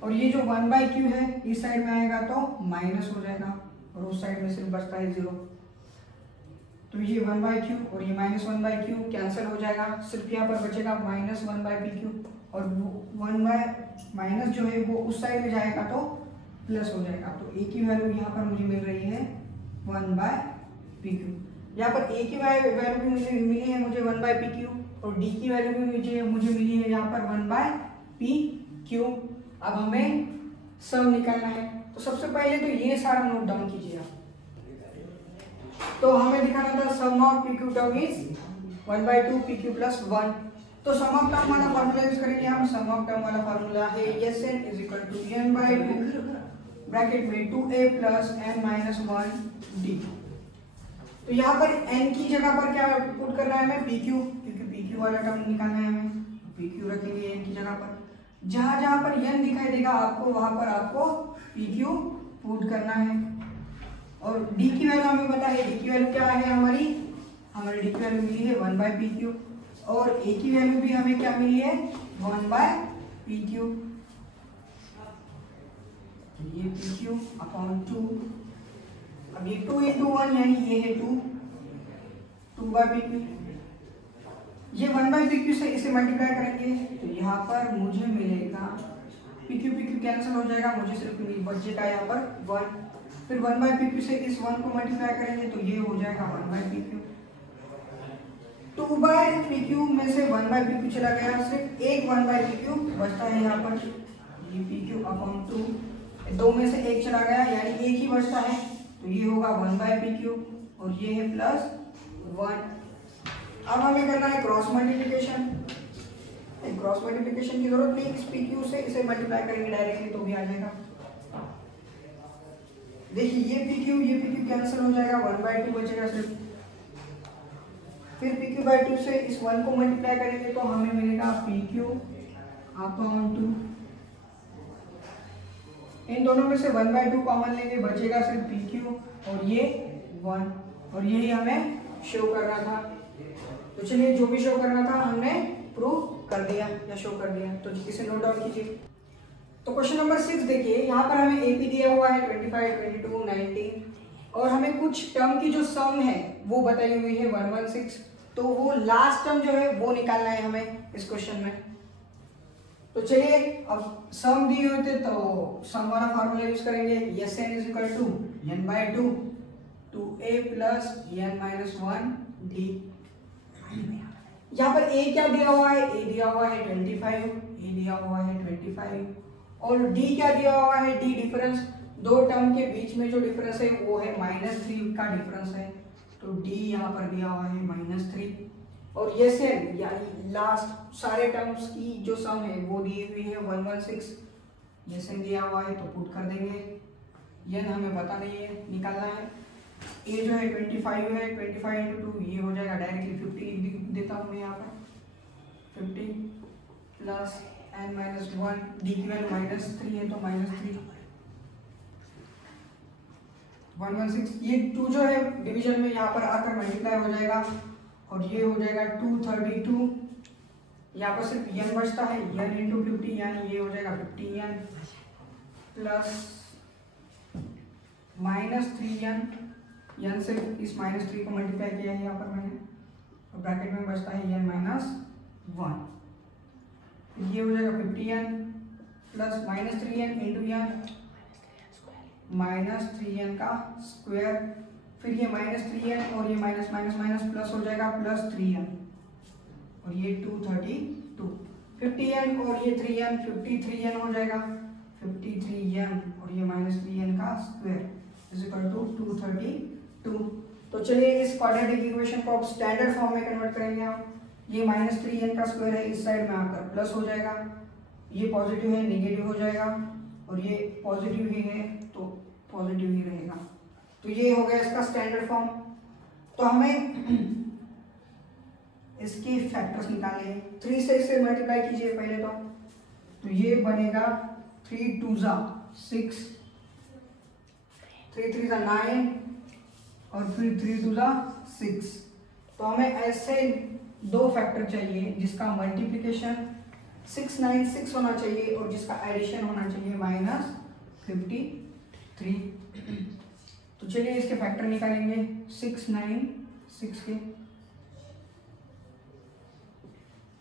और ये जो 1/q है इस साइड में आएगा तो माइनस हो जाएगा और उस साइड में सिर्फ बचता है 0। तो ये 1/q और ये -1/q कैंसिल हो जाएगा, सिर्फ यहाँ पर बचेगा -1/pq और माइनस जो है वो उस साइड में जाएगा तो प्लस हो जाएगा। तो a की वैल्यू यहाँ पर मुझे मिल रही है 1/pq। यहाँ पर a की वैल्यू भी मुझे मिली है मुझे 1/pq और d की वैल्यू भी मुझे मिली है यहाँ पर 1/pq। अब हमें सम निकालना है, तो सबसे पहले तो ये सारा नोट डाउन कीजिए आप। तो हमें दिखाना था sum of pq term is 1/2 pq plus 1। तो सम ऑफ टर्म वाला फार्मूला यूज करेंगे हम। सम ऑफ टर्म वाला फार्मूला है Sn is equal to n/2 bracket में 2a plus n minus 1d। तो यहाँ पर n की जगह पर क्या पुट करना है हमें pq, क्योंकि pq वाला टर्म निकालना है हमें, pq रखेंगे n की जगह पर। जहाँ जहाँ पर n दिखाई देगा आपको वहां पर आपको pq पुट करना है। और d की वैल्यू हमें पता है, d की वैल्यू क्या है हमारी d की वैल्यू मिली है 1/pq और a की वैल्यू भी हमें क्या मिली है 1/pq। ये pq अपॉन 2, अब ये 2 into 1 यानी ये है 2/pq। ये 1/pq से इसे मल्टीप्लाई करेंगे तो यहाँ पर मुझे मिलेगा pq कैंसिल हो जाएगा, मुझे सिर्फ बचेगा यहाँ पर 1। फिर 1/pq से इस 1 को मल्टीप्लाई करेंगे तो ये हो जाएगा 1/pq। 2/pq में से 1/pq चला गया, सिर्फ एक 1/pq बचता है यहाँ पर, ये pq अपॉन 2, 2 में से 1 चला गया यानी एक ही बचता है, तो ये होगा 1/p³ और ये है +1। अब हमें करना है क्रॉस मल्टीप्लिकेशन। क्रॉस मल्टीप्लिकेशन की जरूरत नहीं, इस pq से इसे मल्टीप्लाई करेंगे डायरेक्टली तो भी आ जाएगा। देखिए ये pq कैंसिल हो जाएगा, 1/2 बचेगा सिर्फ। फिर pq/2 से इस 1 को मल्टीप्लाई करेंगे तो हमें मिलेगा pq/2। इन दोनों में से 1/2 कॉमन लेंगे, बचेगा सिर्फ pq और ये 1, और यही हमें शो करना था। तो चलिए जो भी शो करना था हमने प्रूव कर दिया या शो कर दिया, तो इसे नोट डाउन कीजिए। तो क्वेश्चन नंबर 6 देखिए, यहाँ पर हमें AP दिया हुआ है 25, 22, 19 और हमें कुछ टर्म की जो सम है वो बताई हुई है 116। तो वो लास्ट टर्म जो है वो निकालना है हमें इस क्वेश्चन में। तो चलिए अब सम दिए हुए थे तो सम वाला फार्मूला यूज करेंगे। Sn = n/2 2a + n-1d। यहाँ पर a क्या दिया हुआ है, a दिया हुआ है 25 और d क्या दिया हुआ है, d डिफरेंस, दो टर्म के बीच में जो डिफरेंस है वो है -3 का डिफरेंस है, तो d यहाँ पर दिया हुआ है -3। और Sn यानी लास्ट सारे टर्म्स की जो सम है वो दी हुई है 116। Sn दिया हुआ है तो पुट कर देंगे। n हमें पता नहीं है, निकालना है। a जो है 25 है, 25 × 2 ये हो जाएगा डायरेक्टली 50 लिख देता हूँ मैं यहाँ पर। 50 + n-1, d की वैल्यू -3 है तो -3। 116 ये 2 जो है डिवीजन में यहाँ पर आकर मल्टीप्लाई हो जाएगा और ये हो जाएगा 232। यहाँ पर सिर्फ n बचता है, n × 50 यानी ये हो जाएगा 50n + -3n। n से इस -3 को मल्टीप्लाई किया है यहाँ पर मैंने, और ब्रैकेट में बचता है n-1। ये हो जाएगा 50n + -3n × n -3n का स्क्वायर। फिर ये -3n और ये माइनस प्लस हो जाएगा +3n और ये 232। 50n और ये 3n 53n हो जाएगा, 53n और ये -3n का स्क्वायर = 232। तो चलिए इस क्वाड्रेटिक इक्वेशन को अब स्टैंडर्ड फॉर्म में कन्वर्ट करेंगे हम। ये -3n का स्क्वायर है, इस साइड में आकर प्लस हो जाएगा, ये पॉजिटिव है नेगेटिव हो जाएगा, और ये पॉजिटिव ही है तो पॉजिटिव ही रहेगा। तो ये हो गया इसका स्टैंडर्ड फॉर्म। तो हमें इसके फैक्टर्स निकालने हैं। 3 से इसे मल्टीप्लाई कीजिए पहले तो ये बनेगा 3 2 6, 3 3 9 और फिर 3 2 6। तो हमें ऐसे दो फैक्टर चाहिए जिसका मल्टीप्लिकेशन 6 9 6 होना चाहिए और जिसका एडिशन होना चाहिए -53। तो चलिए इसके फैक्टर निकालेंगे। 6 9 6 के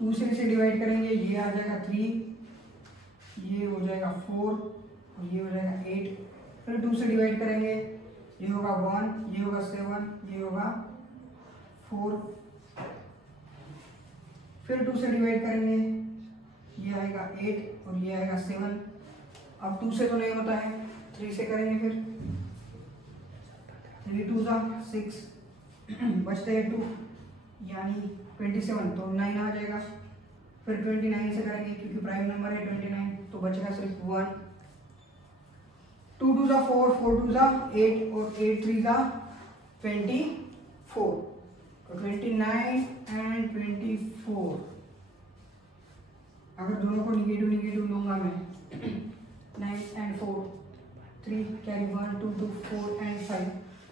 2 से इसे डिवाइड करेंगे, ये आ जाएगा 3, ये हो जाएगा 4 और ये हो जाएगा 8। फिर 2 से डिवाइड करेंगे, ये होगा 1, ये होगा 7, ये होगा 4। फिर 2 से डिवाइड करेंगे, ये आएगा 8 और ये आएगा 7। अब 2 से तो नहीं होता है, 3 से करेंगे। फिर 3 2 6 बचते हैं 2 यानी 27, तो 9 आ जाएगा। फिर 29 से करेंगे क्योंकि प्राइम नंबर है 29, तो बचेगा सिर्फ 1। 2 2 4, 4 2 8 और 8 3 24, तो 29 एंड 24। अगर दोनों को निगेटिव लूंगा मैं 9 एंड 4, 3 कैरी 1 2 2 4 एंड 5।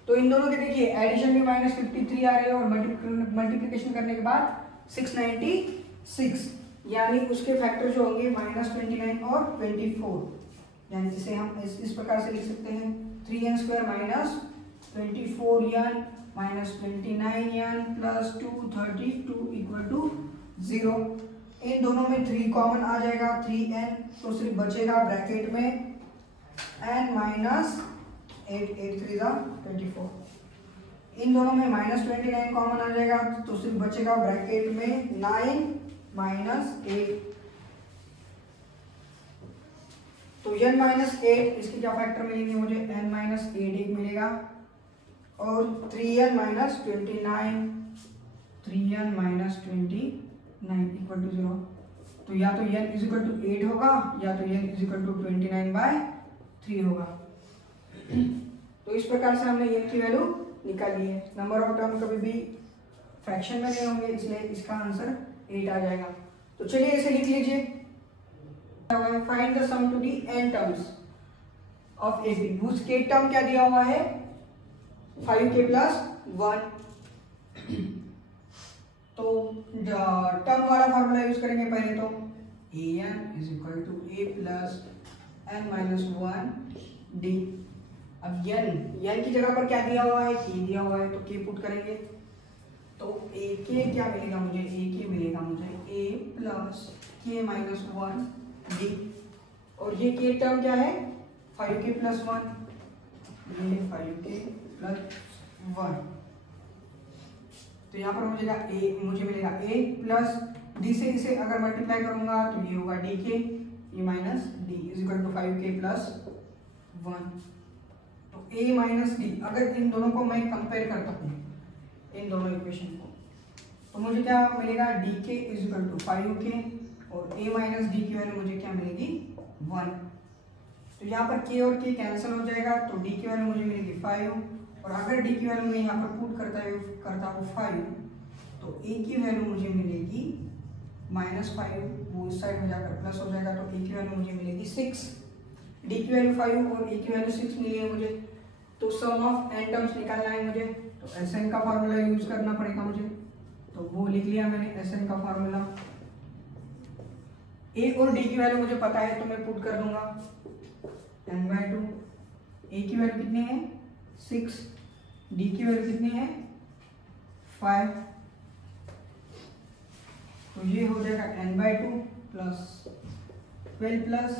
तो इन दोनों के देखिए एडिशन में -53 आ रहे हैं और मल्टीप्लिकेशन करने के बाद 696, यानी उसके फैक्टर जो होंगे -29 और 24, यानी जिसे हम इस प्रकार से लिख सकते हैं 3n² -24n -29n + 232 = 0। इन दोनों में 3 कॉमन आ जाएगा, 3n, तो सिर्फ बचेगा ब्रैकेट में n - 8 8 3 24। इन दोनों में -29 कॉमन आ जाएगा, तो सिर्फ बचेगा ब्रैकेट में 9 - 8। तो n - 8 इसके क्या फैक्टर मिलेंगे मुझे, n - 8 एक मिलेगा और 3n minus 29, 3n minus 29 equal to 0। तो या तो n इज इक्वल टू 8 होगा या तो n इज इक्वल टू 29/3 होगा। तो इस प्रकार से हमने n की वैल्यू निकाली है। नंबर ऑफ टर्म कभी भी फ्रैक्शन में नहीं होंगे, इसलिए इसका आंसर 8 आ जाएगा। तो चलिए इसे लिख लीजिए। Find the sum to the n terms of AP, whose k term क्या दिया हुआ है 5k plus 1। तो टर्म वाला फॉर्मूला यूज करेंगे पहले तो an is equal to a plus n minus 1 d। अब n की जगह पर क्या दिया हुआ है, k दिया हुआ है, तो k पुट करेंगे तो a k क्या मिलेगा मुझे, a k मिलेगा मुझे a plus k minus 1 d। और ये k टर्म क्या है 5k प्लस 1, ये 5k प्लस 1। तो यहाँ पर मुझे मिलेगा a प्लस d से इसे अगर मल्टीप्लाई करूंगा तो ये होगा dk, ये minus d is equal to 5k plus 1। तो a माइनस d, अगर इन दोनों को मैं कंपेयर करता हूँ, इन दोनों इक्वेशन को, तो मुझे क्या मिलेगा dk is equal to 5k और a माइनस d की वैल्यू मुझे क्या मिलेगी 1। तो यहाँ पर k और k कैंसिल हो जाएगा, तो d की वैल्यू मुझे मिलेगी 5 और अगर d की वैल्यू मैं यहाँ पर पुट करता हूँ 5, तो a की वैल्यू मुझे मिलेगी -5, वो इस साइड में जाकर प्लस हो जाएगा, तो a की वैल्यू मुझे मिलेगी 6। d की वैल्यू 5 और a की वैल्यू 6 मिली है मुझे, तो सम ऑफ n टर्म्स निकालना है मुझे, तो Sn का फार्मूला यूज करना पड़ेगा मुझे। तो वो लिख लिया मैंने Sn का फार्मूला। a और d की वैल्यू मुझे पता है तो मैं पुट कर दूंगा n/2। a की वैल्यू कितनी है 6, d की वैल्यू कितनी है 5, तो ये हो जाएगा n/2 plus 12 plus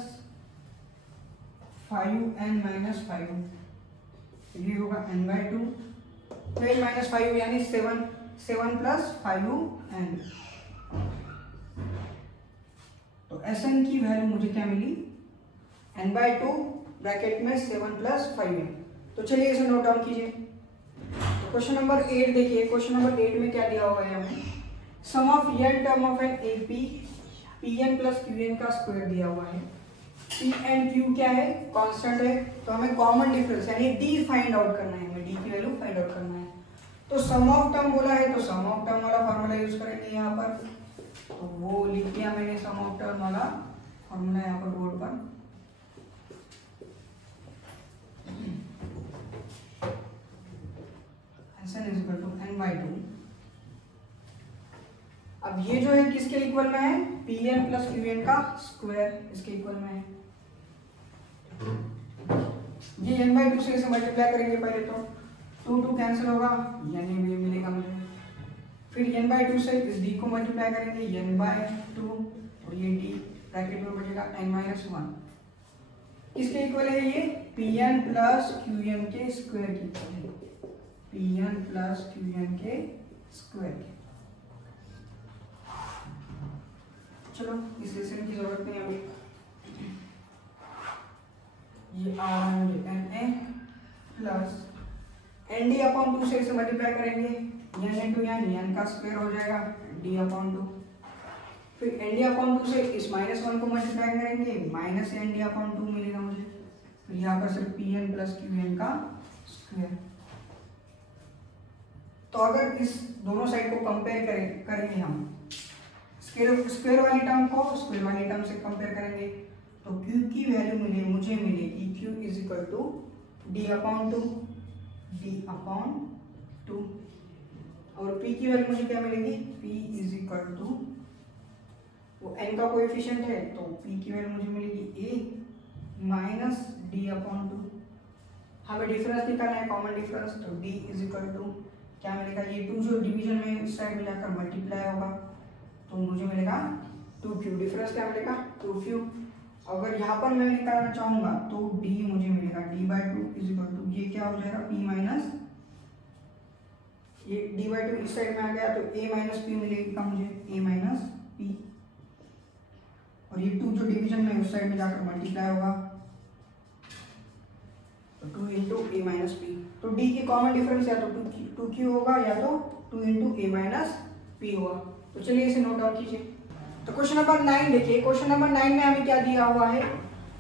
5n minus 5, ये होगा n/2, 12 माइनस 5 यानी 7 प्लस 5n। तो Sn की वैल्यू मुझे क्या मिली n/2 ब्रैकेट में 7 प्लस 5n। तो चलिए इसे नोट डाउन कीजिए। तो क्वेश्चन नंबर 8 देखिए, क्वेश्चन नंबर 8 में क्या दिया हुआ है हमें, sum of n term of an AP Pn plus Qn का स्क्वायर दिया हुआ है। P एंड Q क्या है कांस्टेंट है, तो हमें कॉमन डिफरेंस यानी d फाइंड आउट करना है, हमें d की वैल्यू फाइंड आउट करना है। तो सम ऑफ टर्म बोला है तो सम ऑफ टर्म वाला फार्मूला यूज करेंगे यहाँ पर, तो वो लिख दिया मैंने सम ऑफ टर्म वाला फार्मूला यहाँ पर बोर्ड पर। Sn is equal to n/2। अब ये जो है किसके इक्वल में है, Pn प्लस Qn का स्क्वायर इसके इक्वल में है। ये n/2 से इसे मल्टीप्लाई करेंगे पहले तो 2 कैंसिल होगा, यानी ये मिलेगा मुझे। फिर n/2 से इस d को मल्टीप्लाई करेंगे n/2 और ये d ब्रैकेट में बचेगा n-1। किसके इक्वल है ये Pn प्लस Qn के स्क्वायर की इक्वल है, Pn प्लस Qn के स्क्वायर के। चलो इस लेसन की जरूरत नहीं अभी। ये आ रहा है मुझे Na प्लस Nd/2 से इसे मल्टीप्लाई करेंगे, n इंटू n का स्क्वायर हो जाएगा d/2। फिर Nd/2 से इस -1 को मल्टीप्लाई करेंगे, -Nd/2 मिलेगा मुझे। फिर यहाँ पर सिर्फ Pn प्लस Qn का स्क्वायर। तो अगर इस दोनों साइड को कंपेयर करेंगे हम, स्क्वायर वाली टर्म को स्क्वायर वाली टर्म से कंपेयर करेंगे, तो Q की वैल्यू मुझे मिलेगी Q is equal to d/2 और P की वैल्यू मुझे क्या मिलेगी, P इज इक्वल टू, वो n का कोएफिशिएंट है तो P की वैल्यू मुझे मिलेगी a माइनस d/2। हमें डिफरेंस निकालना है, कॉमन डिफरेंस, तो d इज इक्वल टू क्या मिलेगा, ये 2 जो डिवीजन में इस साइड में जाकर मल्टीप्लाई होगा तो मुझे मिलेगा 2q। डिफरेंस क्या मिलेगा 2q। अगर यहाँ पर मैं निकालना चाहूंगा तो d मुझे मिलेगा d/2 इज इक्वल टू, ये क्या हो जाएगा p माइनस, ये d/2 इस साइड में आ गया तो a माइनस p मिलेगा मुझे, a माइनस p, और ये 2 जो डिवीजन में उस साइड में जाकर मल्टीप्लाई होगा तो 2 इंटू a माइनस p। तो d डी की कॉमन डिफरेंस या तो टू क्यू होगा या तो 2 इंटू ए माइनस पी होगा। तो चलिए इसे नोट डाउन कीजिए। तो क्वेश्चन नंबर 9 देखिए, क्वेश्चन नंबर 9 में हमें क्या दिया हुआ है,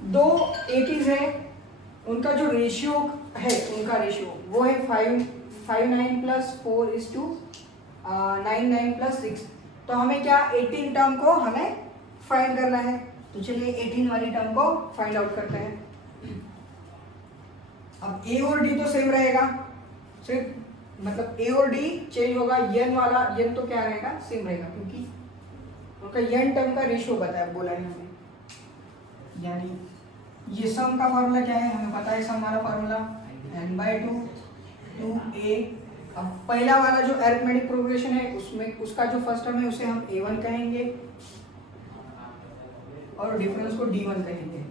दो एटीज है, उनका जो रेशियो है, उनका रेशियो वो है 5 प्लस 4 इज टू 9 प्लस 6। तो हमें क्या 18 टर्म को हमें फाइंड करना है। तो चलिए 18 वाली टर्म को फाइंड आउट करते हैं। अब ए और डी तो सेम रहेगा, सिर्फ मतलब ए और डी चेंज होगा, एन वाला एन तो क्या रहेगा, सेम रहेगा, क्योंकि उनका एन टर्म का रेशियो बताया बोला है हमें। यानी ये सम का फार्मूला क्या है, हमें पता है सम वाला फार्मूला n/2 2a। अब पहला वाला जो अरिथमेटिक प्रोग्रेशन है उसमें उसका जो फर्स्ट टर्म है उसे हम a1 कहेंगे और डिफरेंस को d1 कहेंगे,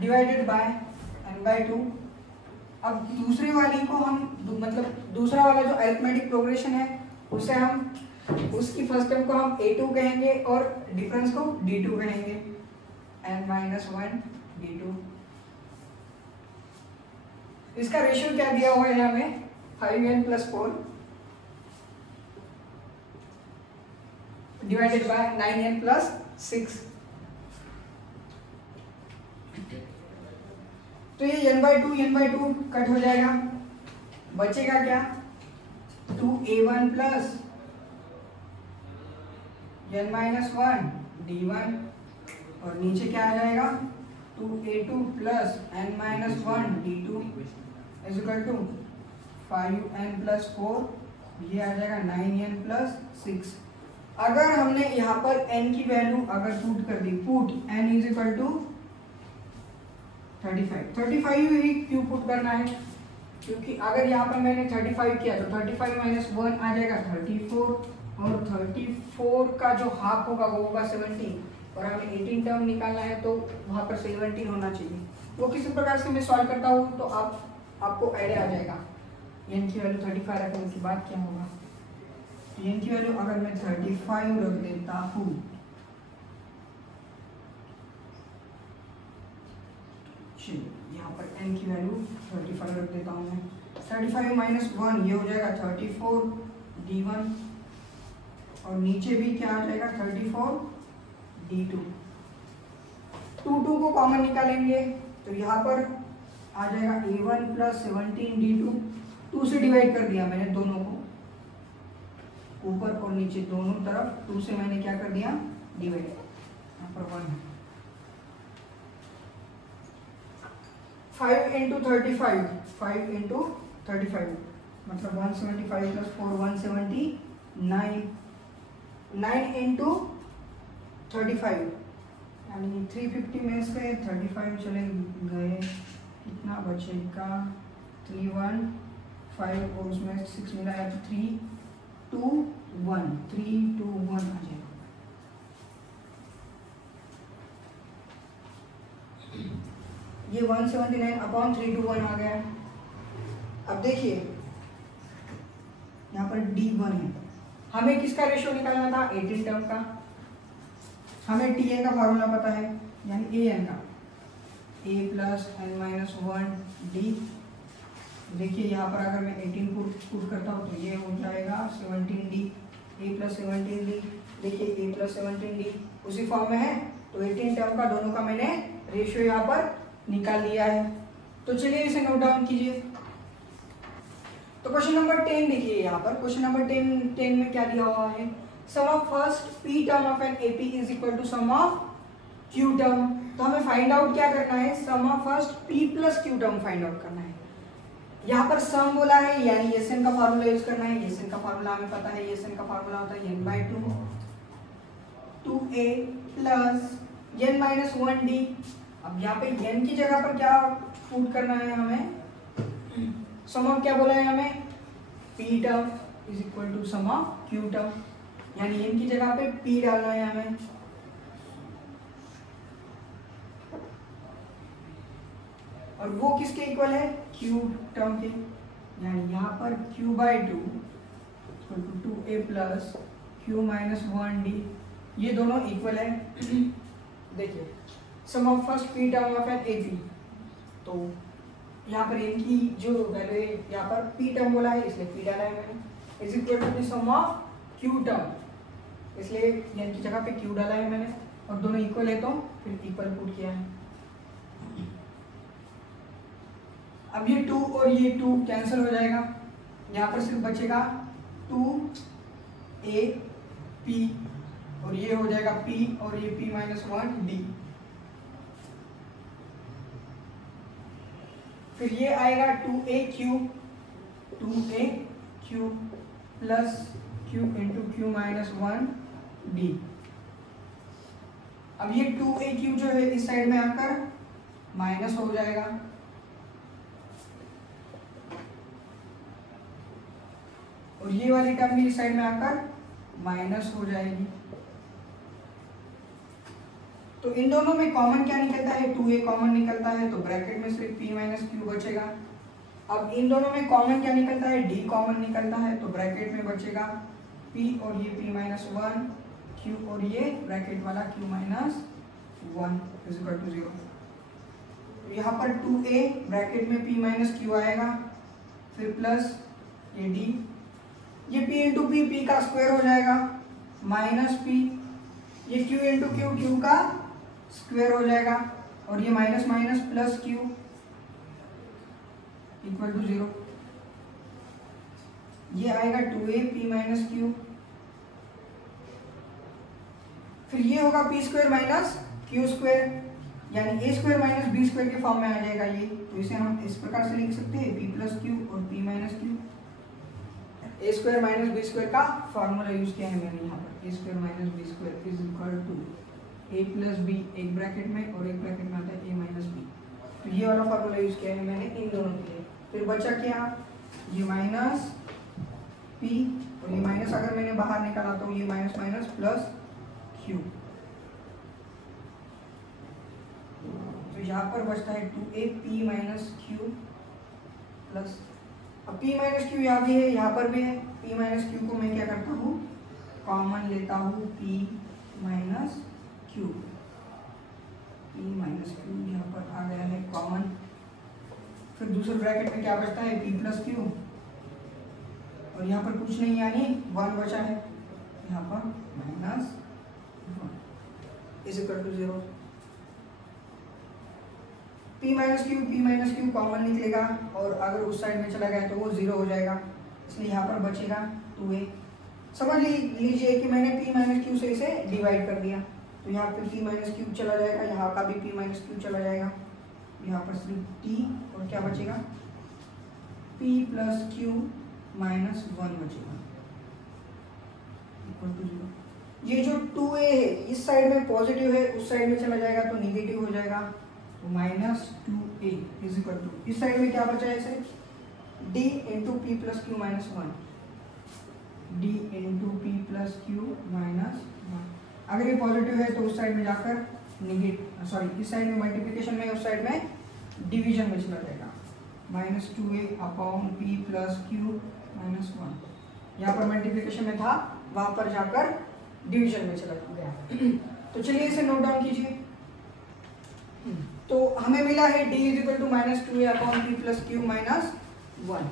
डिवाइडेड बाय n/2। अब दूसरी वाली को हम मतलब दूसरा वाला जो अरिथमेटिक प्रोग्रेशन है उसे हम उसकी फर्स्ट टर्म को हम a2 कहेंगे और डिफरेंस को d2 कहेंगे, n-1 d2। इसका रेशियो क्या दिया हुआ है हमें, 5n plus 4 divided by 9n plus 6। तो ये n/2 कट हो जाएगा, बचेगा क्या 2a1 प्लस n-1 d1 और नीचे क्या आ जाएगा 2a2 plus n-1 d2 is equal to 5n plus 4, ये आ जाएगा 9n प्लस 6। अगर हमने यहाँ पर n की वैल्यू अगर पुट कर दी, put n is equal to 35 ही क्यों पुट करना है, क्योंकि अगर यहाँ पर मैंने 35 किया तो 35 माइनस 1 आ जाएगा 34 और 34 का जो हाफ होगा वो होगा 17 और हमें 18 टर्म निकालना है तो वहाँ पर 17 होना चाहिए। वो किसी प्रकार से मैं सॉल्व करता हूँ तो आपको आइडिया आ जाएगा। n की वैल्यू 35 रखने के बाद क्या होगा, n की वैल्यू अगर मैं 35 रख देता हूँ यहाँ पर n की वैल्यू 35 रख देता हूँ मैं, 35 माइनस 1 ये हो जाएगा 34 d1 और नीचे भी क्या आ जाएगा 34 d2। 2 को कॉमन निकालेंगे तो यहाँ पर आ जाएगा a1 प्लस 17 d2। 2 से डिवाइड कर दिया मैंने दोनों को, ऊपर और नीचे दोनों तरफ 2 से मैंने क्या कर दिया डिवाइड, यहाँ पर 1 है। 5 इंटू 35 मतलब 175 प्लस 4 179, 9 इंटू 35 यानी 350 में से 35 चले गए, कितना बचेगा 315 और उसमें 6 मिलाया तो 321 आ जाएगा। ये 179/321 आ गया। अब देखिए यहाँ पर D1 है, हमें किसका रेशियो निकालना था 18 टर्म का, हमें Tn का फॉर्मूला पता है यानी An का a प्लस n-1 d। देखिए यहाँ पर अगर मैं 18 पुट करता हूँ तो ये हो जाएगा 17d, a प्लस 17d। देखिए a प्लस 17d उसी फॉर्म में है तो 18 टर्म का दोनों का मैंने रेशियो यहाँ पर निकाल लिया है। तो चलिए इसे नोट डाउन कीजिए। तो क्वेश्चन नंबर 10 देखिए, यहाँ पर क्वेश्चन नंबर 10 में क्या दिया हुआ है, sum of first p term of an AP is equal to sum of q term. तो हमें फाइंड आउट क्या करना है, sum of first p plus q term find out करना है। यहाँ पर सम बोला है यानी Sn का फार्मूला यूज करना है। Sn का फार्मूला हमें पता है, Sn का फार्मूला होता है n/2 2a प्लस n-1d। अब यहाँ पे n की जगह पर क्या पुट करना है हमें, सम ऑफ क्या बोला है हमें p term is equal to sum of q term, यानी n की जगह पे p डालना है हमें। और वो किसके इक्वल है q टर्म के, यानी यहाँ पर q/2 equal to 2a plus q-1d, ये दोनों इक्वल है। देखिए sum of first p term of an AP, तो यहाँ पर इनकी जो वैल्यू है, यहाँ पर पी टर्म बोला है इसलिए पी डाला है मैंने, is equal to the sum of q term, इसलिए एन की जगह पे क्यू डाला है मैंने, और दोनों इक्वल है तो फिर इक्वल पुट किया है। अब ये 2 और ये 2 कैंसिल हो जाएगा, यहाँ पर सिर्फ बचेगा 2ab और ये हो जाएगा p और ये p माइनस 1d। फिर ये आएगा 2aq plus q into q minus 1d। अब ये 2aq जो है इस साइड में आकर माइनस हो जाएगा, और ये वाली टर्म भी इस साइड में आकर माइनस हो जाएगी। तो इन दोनों में कॉमन क्या निकलता है, 2a कॉमन निकलता है, तो ब्रैकेट में सिर्फ p माइनस q बचेगा। अब इन दोनों में कॉमन क्या निकलता है, d कॉमन निकलता है, तो ब्रैकेट में बचेगा p और ये p माइनस 1 q और ये ब्रैकेट वाला q minus 1 is equal to 0। यहाँ पर 2a ब्रैकेट में p माइनस q आएगा, फिर प्लस ये d, ये p इंटू p का स्क्वायर हो जाएगा माइनस p, ये q इंटू q का स्क्वायर हो जाएगा, और ये minus minus plus q equal to 0। ये आएगा 2a p माइनस q, फिर ये होगा p square minus q square, यानी a square minus b square के फॉर्म में आ जाएगा ये। तो इसे हम इस प्रकार से लिख सकते हैं p प्लस q और p minus q। A square minus B square का फॉर्मूला यूज किया है मैंने यहाँ पर, A square minus B square is equal to A plus B, एक ब्रैकेट में और एक ब्रैकेट में आता है ए माइनस बी। तो ये वाला फॉर्मूला यूज किया है मैंने इन दोनों के लिए। फिर बचा क्या, ये माइनस पी और ये माइनस अगर मैंने बाहर निकाला तो ये माइनस माइनस प्लस क्यू। तो यहाँ पर बचता है 2a p minus Q plus, अब p माइनस क्यू यहाँ भी है यहाँ पर भी है, p माइनस क्यू को मैं क्या करता हूँ कॉमन लेता हूँ, p minus Q, p minus Q यहाँ पर आ गया है कॉमन। फिर दूसरे ब्रैकेट में क्या बचता है, p प्लस क्यू, और यहाँ पर कुछ नहीं यानी 1 बचा है, यहाँ पर minus 1 is equal to 0। p minus q common निकलेगा, और अगर उस साइड में चला गया तो वो 0 हो जाएगा, इसलिए यहाँ पर बचेगा 2a। समझ लीजिए कि मैंने p माइनस क्यू से इसे डिवाइड कर दिया, तो यहाँ पे p माइनस क्यू चला जाएगा, यहाँ का भी p माइनस क्यू चला जाएगा, यहाँ पर सिर्फ t और क्या बचेगा p प्लस क्यू माइनस 1 बचेगा इक्वल टू 0। ये जो 2a है इस साइड में पॉजिटिव है, उस साइड में चला जाएगा तो निगेटिव हो जाएगा, तो minus 2a is equal to, इस साइड में क्या बचा है इसे d into p plus Q minus 1, d into p plus Q minus 1। अगर ये पॉजिटिव है तो उस साइड में जाकर निगेटिव, सॉरी इस साइड में मल्टीप्लिकेशन में, उस साइड में डिवीजन में चला जाएगा, minus 2a upon P plus Q minus 1। यहाँ पर मल्टीप्लिकेशन में था, वहां पर जाकर डिवीजन में चला गया। तो चलिए इसे नोट डाउन कीजिए। तो हमें मिला है d is equal to minus 2a upon P plus Q minus 1।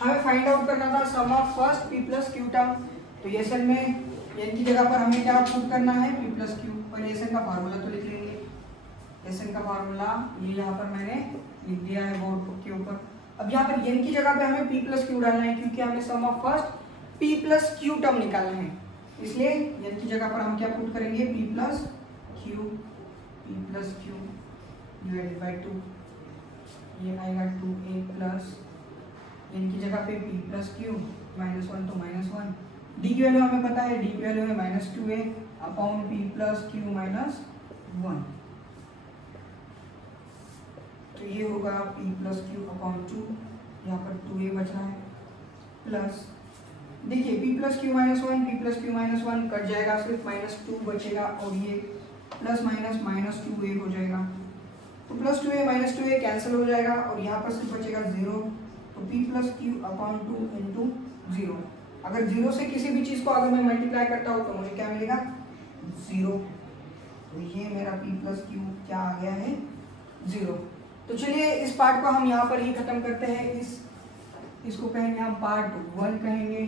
हमें फाइंड आउट करना था sum of first p plus Q term, तो ये सन में n की जगह पर हमें क्या पुट करना है p प्लस क्यू, और ये सन का फार्मूला तो लिख लेंगे, ये सन का फार्मूला ये यहाँ पर मैंने लिख दिया है बोर्ड के ऊपर। अब यहाँ पर n की जगह पे हमें p प्लस क्यू डालना है, क्योंकि हमें sum of first p plus Q term निकालना है, इसलिए n की जगह पर हम क्या पुट करेंगे p plus Q divided by 2, ये आएगा 2a प्लस n की जगह पे p प्लस क्यू माइनस 1 तो माइनस 1, d की वैल्यू हमें पता है, d की वैल्यू है minus 2a upon p plus Q minus 1। तो ये होगा p प्लस क्यू अपॉन 2, यहाँ पर 2a बच रहा है, प्लस देखिए p plus Q minus 1, p plus Q minus 1 cut जाएगा, सिर्फ माइनस 2 बचेगा, और ये प्लस माइनस माइनस 2a हो जाएगा, तो plus 2a minus 2a cancel हो जाएगा, और यहाँ पर सिर्फ बचेगा 0, तो p plus Q upon 2 into 0। अगर 0 से किसी भी चीज़ को अगर मैं मल्टीप्लाई करता हूँ तो मुझे क्या मिलेगा 0, तो ये मेरा p प्लस क्यू क्या आ गया है 0। तो चलिए इस पार्ट को हम यहाँ पर ही खत्म करते हैं। इसको कहेंगे हम पार्ट 1 कहेंगे।